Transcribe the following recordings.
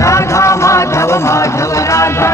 राधा माधव माधव राधा.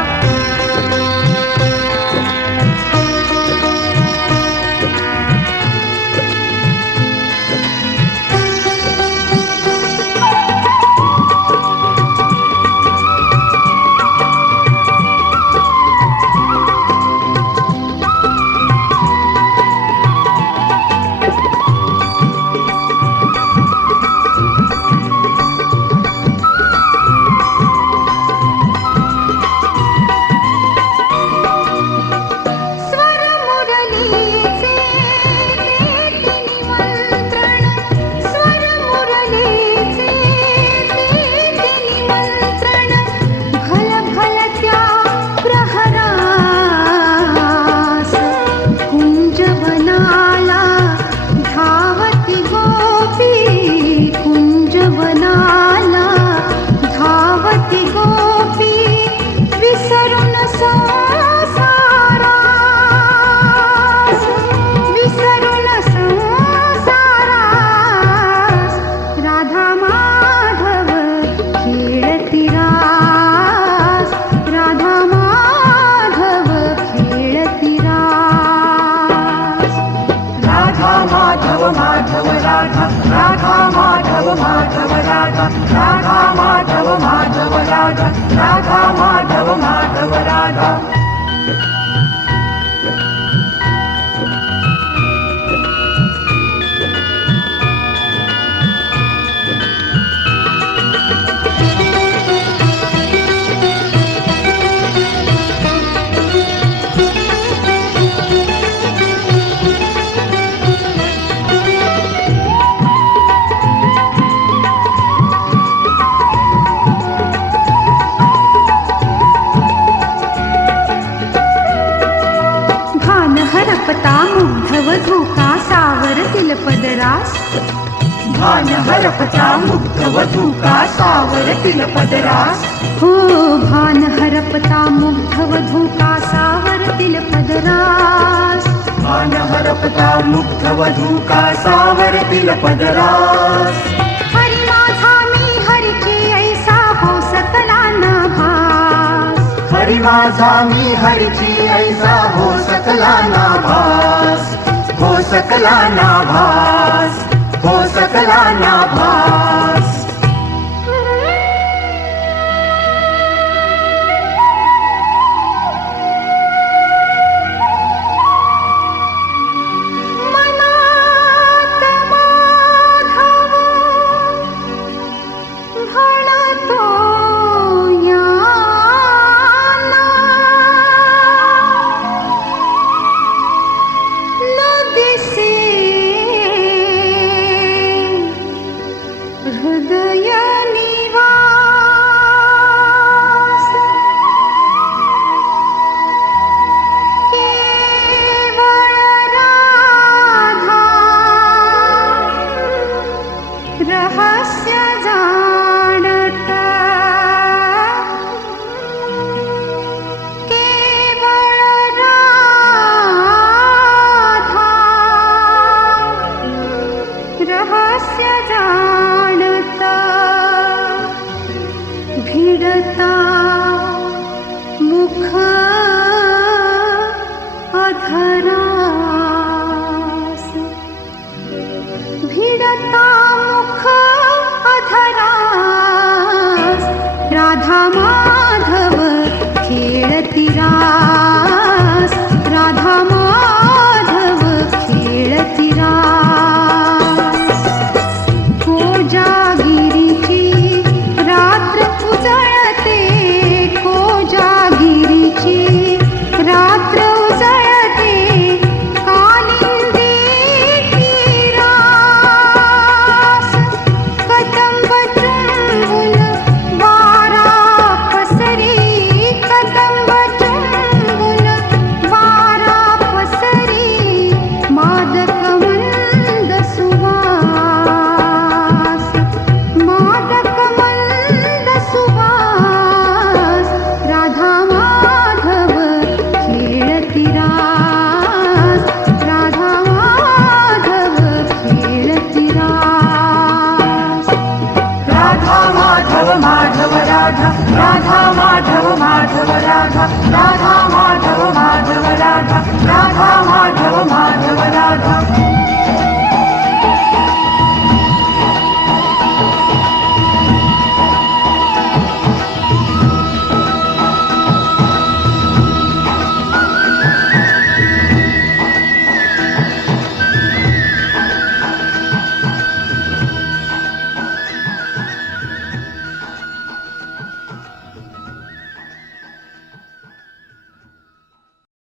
माधव राधा राधा माधव माधव राधा राधा माधव माधव राधा राधा माधव माधव राधा. हरपता मुग्धव धोका सावरतील पदरास. भान हरपता मुग्धव धोका सावरतील पदरास. हो भान हरपता मुग्धव धोका सावरतील पदरास. भान हरपता मुग्धव धोका सावरतील पदरास. हरी माझा मी हरीची ऐसा हो सकला ना भास. हरी माझा मी हरीची ऐसा हो सकला ना भास. हो सकला ना भास. हो सकला ना भास. मनात माधव म्हणतो या हृदय निवास. केवळ राधा रहस्य जाणत. केवळ राधा रहस्य जाणत. भिडता मुख अधरास. भिडता मुख अधरास. राधा